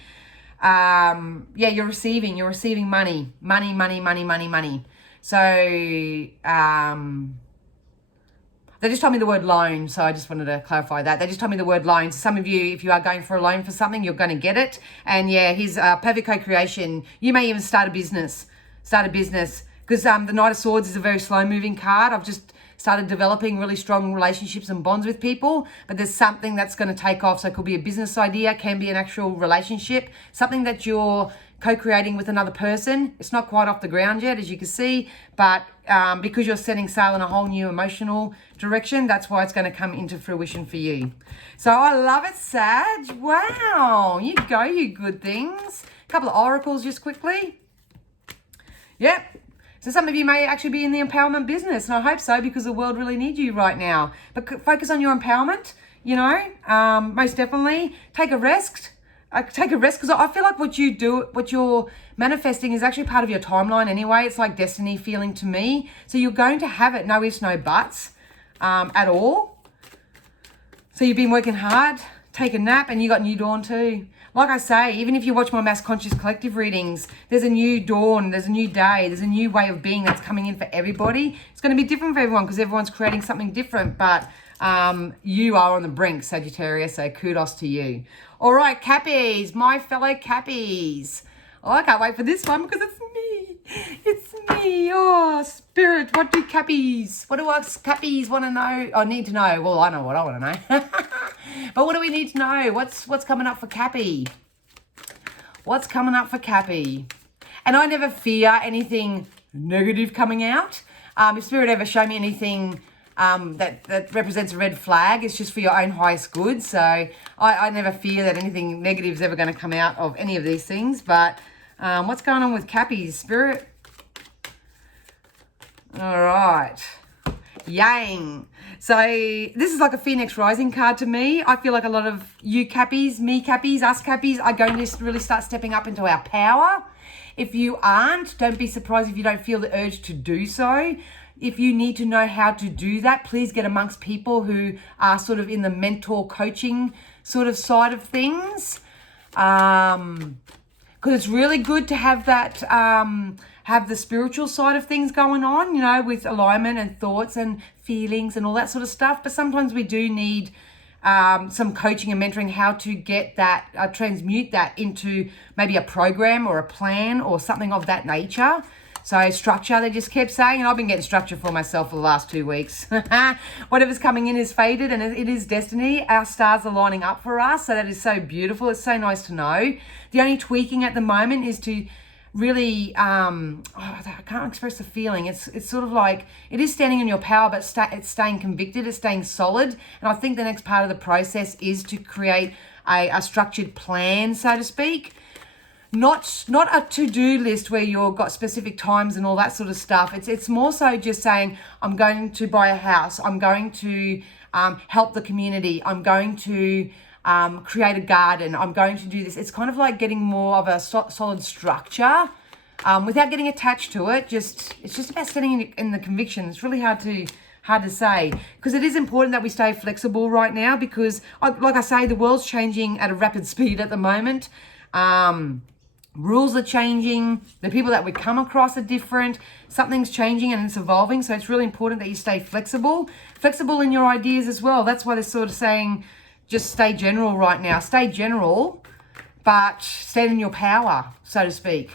Yeah, you're receiving money. So, they just told me the word loan, so I just wanted to clarify that. They just told me the word loan. So some of you, if you are going for a loan for something, you're going to get it. And yeah, here's perfect co-creation. You may even start a business. Because the Knight of Swords is a very slow-moving card. I've just started developing really strong relationships and bonds with people, but there's something that's going to take off. So it could be a business idea, can be an actual relationship, something that you're co-creating with another person. It's not quite off the ground yet, as you can see, but because you're setting sail in a whole new emotional direction, that's why it's going to come into fruition for you. So I love it, Sag. Wow, you go, you good things. A couple of oracles just quickly. Yep. So some of you may actually be in the empowerment business, and I hope so, because the world really needs you right now. But focus on your empowerment, you know, most definitely. Take a rest. Because I feel like what you're manifesting is actually part of your timeline anyway. It's like destiny feeling to me. So you're going to have it, no ifs, no buts at all. So you've been working hard, take a nap, and you got new dawn too. Like I say, even if you watch my Mass Conscious Collective readings, there's a new dawn, there's a new day, there's a new way of being that's coming in for everybody. It's going to be different for everyone because everyone's creating something different, but you are on the brink, Sagittarius, so kudos to you. All right, Cappies, my fellow Cappies. Oh, I can't wait for this one because it's me. It's me. Oh, Spirit, what do Cappies? What do us Cappies want to know? I need to know. Well, I know what I want to know. But what do we need to know? What's coming up for Cappy? What's coming up for Cappy? And I never fear anything negative coming out. If Spirit ever show me anything that represents a red flag, it's just for your own highest good. So I never fear that anything negative is ever going to come out of any of these things. But what's going on with Cappies, Spirit? All right. Yang. So this is like a Phoenix Rising card to me. I feel like a lot of you Cappies, me Cappies, us Cappies are going to really start stepping up into our power. If you aren't, don't be surprised if you don't feel the urge to do so. If you need to know how to do that, please get amongst people who are sort of in the mentor coaching sort of side of things. Because it's really good to have that, have the spiritual side of things going on, you know, with alignment and thoughts and feelings and all that sort of stuff. But sometimes we do need some coaching and mentoring, how to get that, transmute that into maybe a program or a plan or something of that nature. So structure, they just kept saying, and I've been getting structure for myself for the last 2 weeks. Whatever's coming in is fated and it is destiny. Our stars are lining up for us. So that is so beautiful. It's so nice to know. The only tweaking at the moment is to really, I can't express the feeling. It's sort of like, it is standing in your power, but it's staying convicted, it's staying solid. And I think the next part of the process is to create a structured plan, so to speak. Not a to-do list where you've got specific times and all that sort of stuff. It's more so just saying, I'm going to buy a house. I'm going to help the community. I'm going to create a garden. I'm going to do this. It's kind of like getting more of a solid structure without getting attached to it. It's just about standing in the conviction. It's really hard to say, because it is important that we stay flexible right now, because like I say, the world's changing at a rapid speed at the moment. Rules are changing. The people that we come across are different. Something's changing and it's evolving. So it's really important that you stay flexible in your ideas as well. That's why they're sort of saying, just stay general right now. Stay general, but stand in your power, so to speak.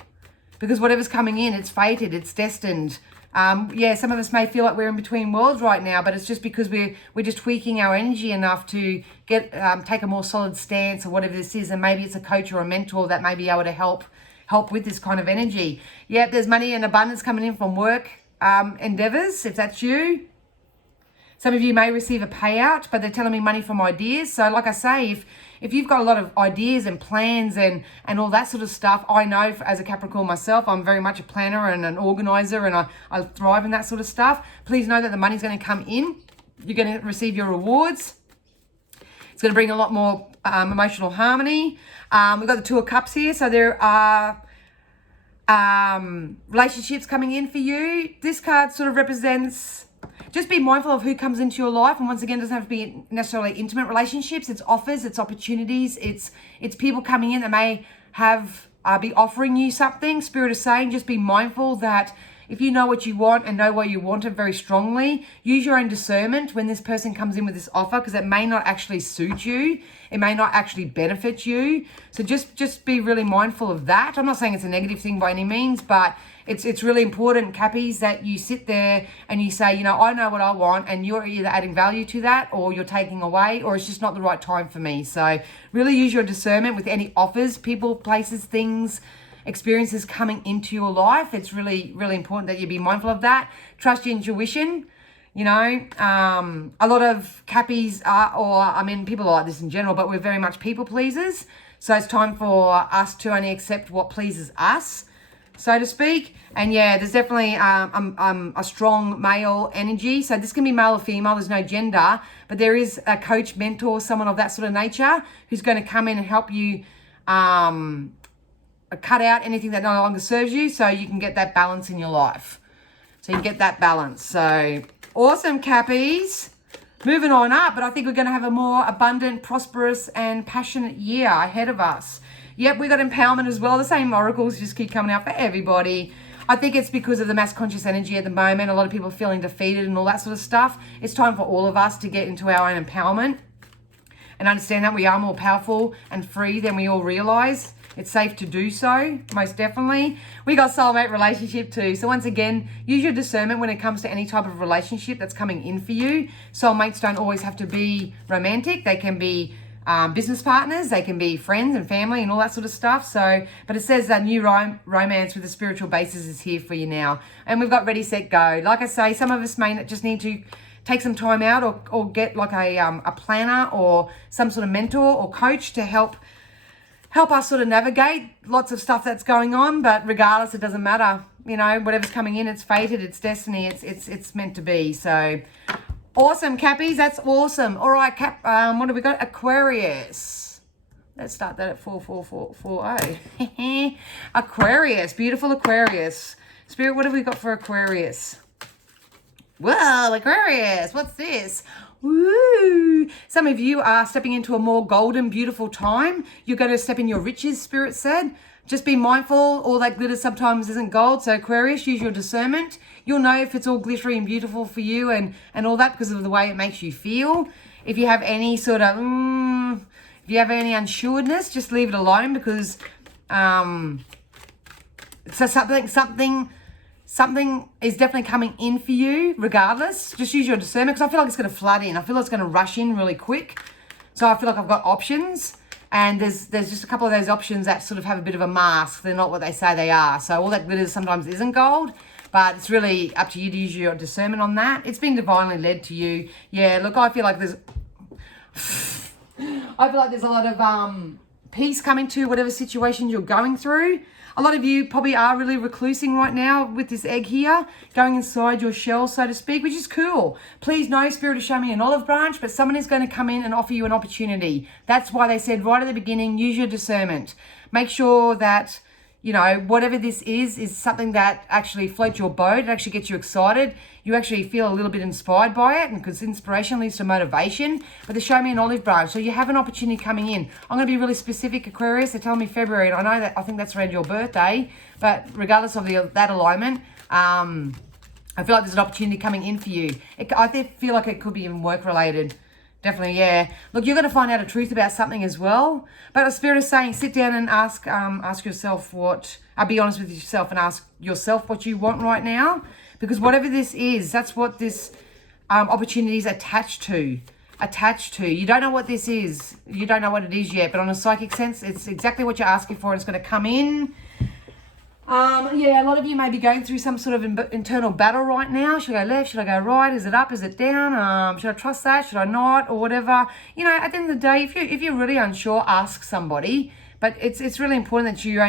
Because whatever's coming in, it's fated, it's destined. Some of us may feel like we're in between worlds right now, but it's just because we're just tweaking our energy enough to get take a more solid stance or whatever this is, and maybe it's a coach or a mentor that may be able to help with this kind of energy. Yeah, there's money and abundance coming in from work endeavors, if that's you. Some of you may receive a payout, but they're telling me money from ideas. So like I say, if you've got a lot of ideas and plans and all that sort of stuff, I know as a Capricorn myself, I'm very much a planner and an organizer, and I thrive in that sort of stuff. Please know that the money's going to come in. You're going to receive your rewards. It's going to bring a lot more emotional harmony. We've got the Two of Cups here. So there are relationships coming in for you. This card sort of represents, just be mindful of who comes into your life. And once again, it doesn't have to be necessarily intimate relationships. It's offers, it's opportunities, it's people coming in that may have be offering you something. Spirit is saying, just be mindful that if you know what you want and know why you want it very strongly, use your own discernment when this person comes in with this offer, because it may not actually suit you. It may not actually benefit you. So just be really mindful of that. I'm not saying it's a negative thing by any means, but it's really important, Cappies, that you sit there and you say, you know, I know what I want, and you're either adding value to that or you're taking away, or it's just not the right time for me. So really use your discernment with any offers, people, places, things, experiences coming into your life. It's really, really important that you be mindful of that. Trust your intuition. You know, a lot of Cappies people are like this in general, but we're very much people pleasers. So it's time for us to only accept what pleases us, so to speak. And yeah, there's definitely a strong male energy. So this can be male or female, there's no gender, but there is a coach, mentor, someone of that sort of nature who's going to come in and help you cut out anything that no longer serves you, so you can get that balance in your life. So you get that balance. So awesome, Cappies. Moving on up, but I think we're going to have a more abundant, prosperous, and passionate year ahead of us. Yep, we got empowerment as well. The same oracles just keep coming out for everybody. I think it's because of the mass conscious energy at the moment. A lot of people are feeling defeated and all that sort of stuff. It's time for all of us to get into our own empowerment and understand that we are more powerful and free than we all realize. It's safe to do so, most definitely. We got soulmate relationship too. So once again, use your discernment when it comes to any type of relationship that's coming in for you. Soulmates don't always have to be romantic. They can be business partners. They can be friends and family and all that sort of stuff. So, but it says that new romance with a spiritual basis is here for you now. And we've got ready, set, go. Like I say, some of us may just need to take some time out or get like a planner or some sort of mentor or coach to help us sort of navigate lots of stuff that's going on. But regardless, it doesn't matter. you know, whatever's coming in, it's fated, it's destiny, it's meant to be. So awesome, Cappies, that's awesome. All right, what have we got? Aquarius. Let's start that at 44440. Aquarius, beautiful Aquarius. Spirit, what have we got for Aquarius? Well, Aquarius, what's this? Woo! Some of you are stepping into a more golden, beautiful time. You're going to step in your riches, Spirit said. Just be mindful, all that glitter sometimes isn't gold. So Aquarius, use your discernment. You'll know if it's all glittery and beautiful for you and all that because of the way it makes you feel. If you have any sort of, if you have any unsureness, just leave it alone because so something is definitely coming in for you regardless. Just use your discernment because I feel like it's going to flood in. I feel like it's going to rush in really quick. So I feel like I've got options. And there's just a couple of those options that sort of have a bit of a mask. They're not what they say they are. So all that glitter sometimes isn't gold, but it's really up to you to use your discernment on that. It's been divinely led to you. Yeah, look, I feel like there's a lot of peace coming to whatever situation you're going through. A lot of you probably are really reclusing right now with this egg here, going inside your shell, so to speak, which is cool. Please know, Spirit is showing me an olive branch, but someone is going to come in and offer you an opportunity. That's why they said right at the beginning, use your discernment. Make sure that, you know, whatever this is something that actually floats your boat. It actually gets you excited. You actually feel a little bit inspired by it, and because inspiration leads to motivation. But they show me an olive branch, so you have an opportunity coming in. I'm going to be really specific, Aquarius. They're telling me February, and I know that I think that's around your birthday. But regardless of that alignment, I feel like there's an opportunity coming in for you. I feel like it could be even work related. Definitely, yeah. Look, you're going to find out a truth about something as well. But the Spirit is saying, sit down and ask yourself be honest with yourself and ask yourself what you want right now. Because whatever this is, that's what this opportunity is attached to. You don't know what this is. You don't know what it is yet. But on a psychic sense, it's exactly what you're asking for. And it's going to come in. Yeah, a lot of you may be going through some sort of internal battle right now. Should I go left? Should I go right? Is it up? Is it down? Should I trust that? Should I not? Or whatever. You know, at the end of the day, if you're really unsure, ask somebody. But it's really important that you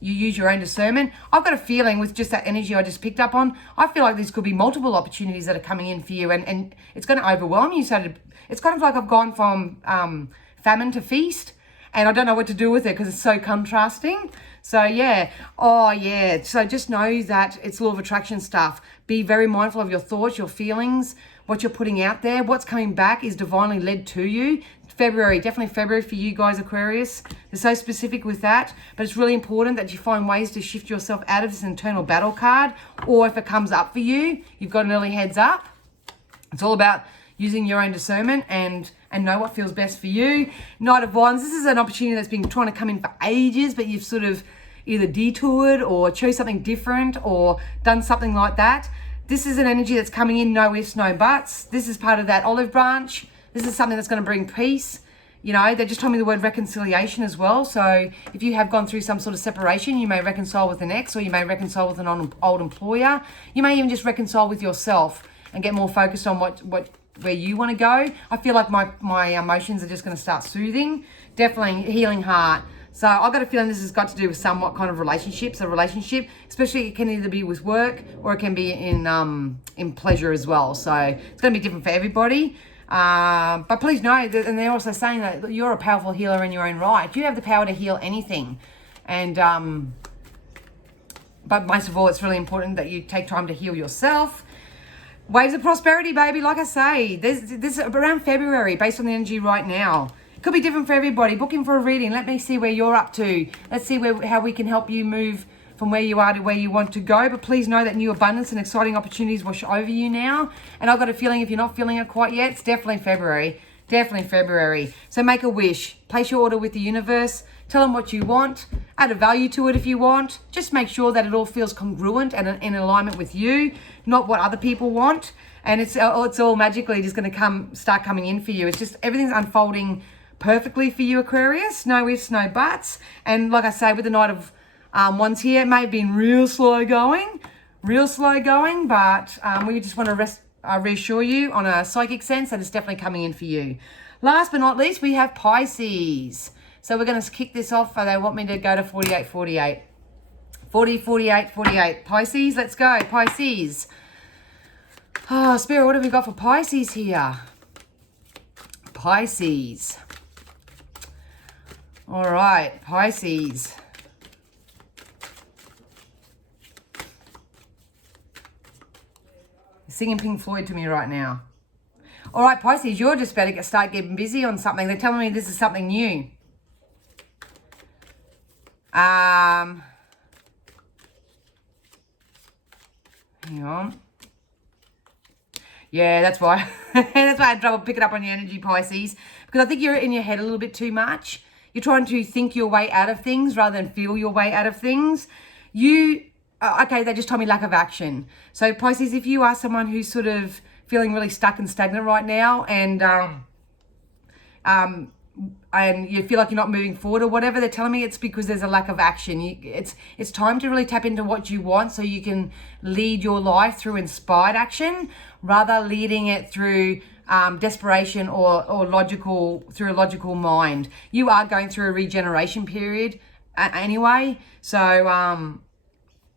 use your own discernment. I've got a feeling with just that energy I just picked up on, I feel like these could be multiple opportunities that are coming in for you, and it's going to overwhelm you. So it's kind of like I've gone from famine to feast, and I don't know what to do with it because it's so contrasting. So yeah, so just know that it's law of attraction stuff. Be very mindful of your thoughts, your feelings, what you're putting out there. What's coming back is divinely led to you. February, definitely February for you guys, Aquarius. They're so specific with that, but it's really important that you find ways to shift yourself out of this internal battle card, or if it comes up for you, you've got an early heads up. It's all about using your own discernment and know what feels best for you. Knight of Wands, this is an opportunity that's been trying to come in for ages, but you've sort of either detoured or chose something different or done something like that. This is an energy that's coming in, no ifs, no buts. This is part of that olive branch. This is something that's going to bring peace. You know, they just told me the word reconciliation as well. So if you have gone through some sort of separation, you may reconcile with an ex, or you may reconcile with an old employer. You may even just reconcile with yourself and get more focused on where you want to go. I feel like my emotions are just going to start soothing. Definitely healing heart. So I've got a feeling this has got to do with somewhat kind of relationships. A relationship, especially, it can either be with work or it can be in pleasure as well. So it's going to be different for everybody. But please know that, and they're also saying that you're a powerful healer in your own right. You have the power to heal anything. And but most of all, it's really important that you take time to heal yourself. Waves of prosperity, baby. Like I say, this around February, based on the energy right now. It could be different for everybody. Book in for a reading. Let me see where you're up to. Let's see how we can help you move from where you are to where you want to go. But please know that new abundance and exciting opportunities wash over you now. And I've got a feeling if you're not feeling it quite yet, it's definitely February. Definitely February. So make a wish. Place your order with the universe. Tell them what you want. Add a value to it if you want. Just make sure that it all feels congruent and in alignment with you, not what other people want. And it's all magically just going to start coming in for you. It's just everything's unfolding perfectly for you, Aquarius. No ifs, no buts. And like I say, with the Knight of Wands here, it may have been real slow going, but we just want to reassure you on a psychic sense that it's definitely coming in for you. Last but not least, we have Pisces. So we're going to kick this off. They want me to go to 4848. 40, 48, 48. Pisces, let's go. Pisces. Oh, Spirit, what have we got for Pisces here? Pisces. All right, Pisces. Singing Pink Floyd to me right now. All right, Pisces, you're just about to start getting busy on something. They're telling me this is something new. Hang on. Yeah, that's why. That's why I had trouble picking up on your energy, Pisces. Because I think you're in your head a little bit too much. You're trying to think your way out of things rather than feel your way out of things. Okay, they just told me lack of action. So Pisces, if you are someone who's sort of feeling really stuck and stagnant right now, and you feel like you're not moving forward or whatever, they're telling me it's because there's a lack of action. It's time to really tap into what you want so you can lead your life through inspired action rather leading it through desperation or through a logical mind. You are going through a regeneration period anyway. So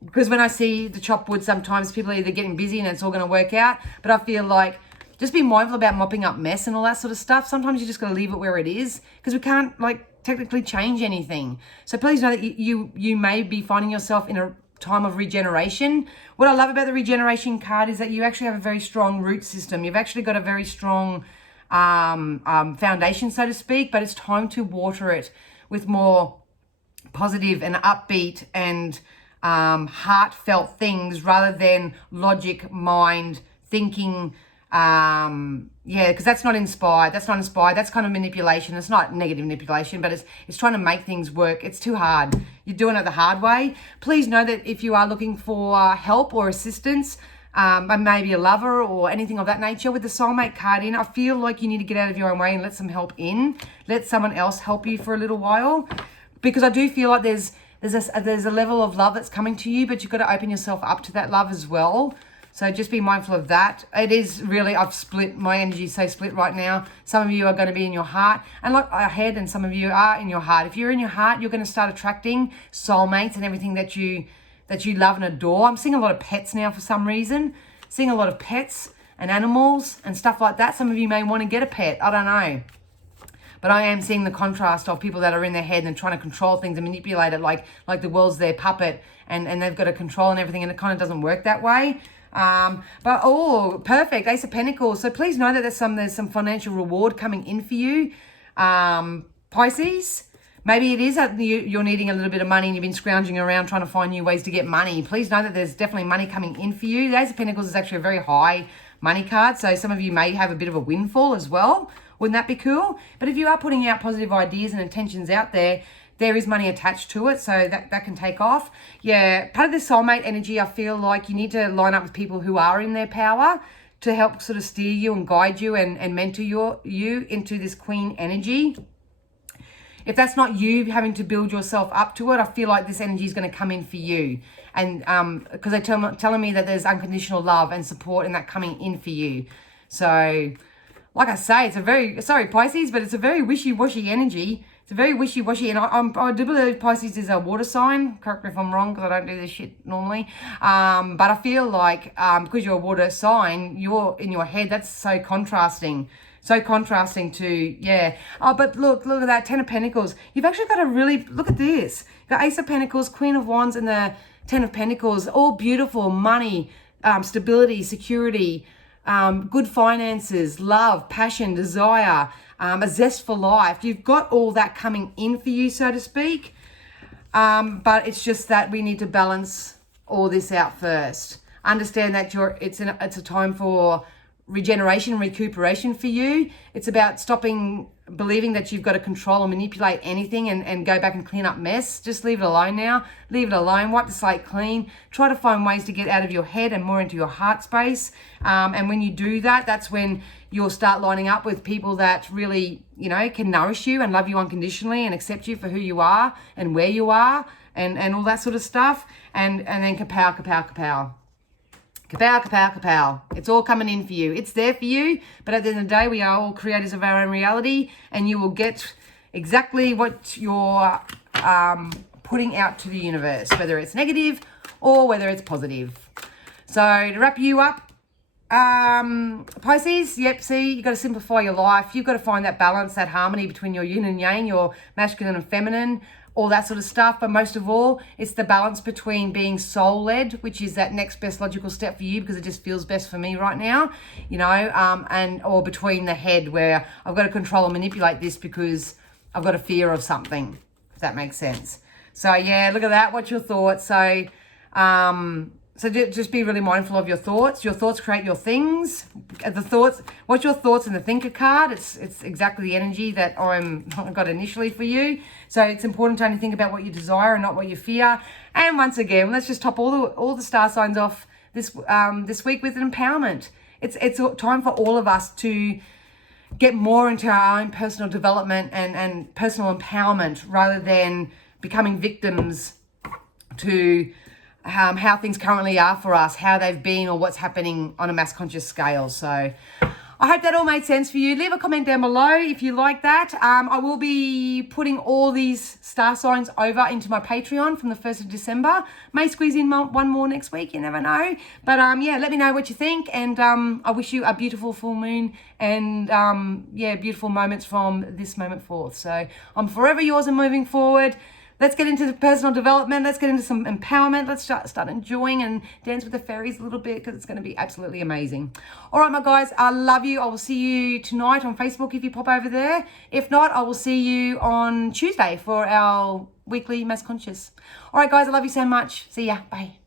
because when I see the chopped wood, sometimes people are either getting busy and it's all going to work out. But I feel like just be mindful about mopping up mess and all that sort of stuff. Sometimes you just got to leave it where it is because we can't technically change anything. So please know that you may be finding yourself in a time of regeneration. What I love about the regeneration card is that you actually have a very strong root system. You've actually got a very strong foundation, so to speak, but it's time to water it with more positive and upbeat and heartfelt things rather than logic, mind, thinking. Because that's not inspired. That's kind of manipulation. It's not negative manipulation, but it's trying to make things work. It's too hard. You're doing it the hard way. Please know that if you are looking for help or assistance, maybe a lover or anything of that nature, with the soulmate card in, I feel like you need to get out of your own way and let some help in. Let someone else help you for a little while, because I do feel like there's a level of love that's coming to you, but you've got to open yourself up to that love as well. So just be mindful of that. It is really, my energy is so split right now. Some of you are going to be in your heart and head, and some of you are in your heart. If you're in your heart, you're going to start attracting soulmates and everything that you love and adore. I'm seeing a lot of pets now for some reason. Seeing a lot of pets and animals and stuff like that. Some of you may want to get a pet. I don't know. But I am seeing the contrast of people that are in their head and trying to control things and manipulate it like the world's their puppet and they've got to control and everything, and it kind of doesn't work that way. Perfect. Ace of Pentacles. So please know that there's some financial reward coming in for you. Pisces, maybe it is that you're needing a little bit of money and you've been scrounging around trying to find new ways to get money. Please know that there's definitely money coming in for you. The Ace of Pentacles is actually a very high money card. So some of you may have a bit of a windfall as well. Wouldn't that be cool? But if you are putting out positive ideas and intentions out there, there is money attached to it, so that can take off. Yeah, part of the soulmate energy, I feel like you need to line up with people who are in their power to help sort of steer you and guide you and mentor you into this queen energy. If that's not you having to build yourself up to it, I feel like this energy is going to come in for you. And because they're telling me that there's unconditional love and support and that coming in for you. So, like I say, it's a very, sorry Pisces, but it's a very wishy-washy energy. It's very wishy-washy, and I do believe Pisces is a water sign. Correct me if I'm wrong, because I don't do this shit normally. But I feel like because you're a water sign, you're in your head, that's so contrasting. So contrasting to, yeah. Oh, but look at that, 10 of Pentacles. You've actually got a really, look at this. You've got Ace of Pentacles, Queen of Wands, and the 10 of Pentacles. All beautiful, money, stability, security, good finances, love, passion, desire, a zest for life. You've got all that coming in for you, so to speak. But it's just that we need to balance all this out first. Understand that it's a time for regeneration and recuperation for you. It's about stopping believing that you've got to control or manipulate anything and go back and clean up mess. Just leave it alone now. Leave it alone. Wipe the slate clean. Try to find ways to get out of your head and more into your heart space. And when you do that, that's when you'll start lining up with people that really, can nourish you and love you unconditionally and accept you for who you are and where you are and all that sort of stuff. And then kapow, kapow, kapow. Kapow, kapow, kapow. It's all coming in for you. It's there for you, but at the end of the day, we are all creators of our own reality, and you will get exactly what you're putting out to the universe, whether it's negative or whether it's positive. So to wrap you up, Pisces, yep, see, you've got to simplify your life. You've got to find that balance, that harmony between your yin and yang, your masculine and feminine, all that sort of stuff. But most of all, it's the balance between being soul-led, which is that next best logical step for you because it just feels best for me right now, you know, and or between the head where I've got to control and manipulate this because I've got a fear of something, if that makes sense. So yeah, look at that. What's your thoughts? So, so just be really mindful of your thoughts. Your thoughts create your things. The thoughts. What's your thoughts in the thinker card? It's exactly the energy that I got initially for you. So it's important to only think about what you desire and not what you fear. And once again, let's just top all the star signs off this week with an empowerment. It's time for all of us to get more into our own personal development and personal empowerment rather than becoming victims to how things currently are for us, how they've been, or what's happening on a mass conscious scale. So I hope that all made sense for you. Leave a comment down below if you like that. I will be putting all these star signs over into my Patreon from the 1st of December. May squeeze in one more next week, you never know. But yeah, let me know what you think. And I wish you a beautiful full moon and yeah, beautiful moments from this moment forth. So I'm forever yours and moving forward. Let's get into the personal development. Let's get into some empowerment. Let's start enjoying and dance with the fairies a little bit because it's going to be absolutely amazing. All right, my guys, I love you. I will see you tonight on Facebook if you pop over there. If not, I will see you on Tuesday for our weekly Mass Conscious. All right, guys, I love you so much. See ya. Bye.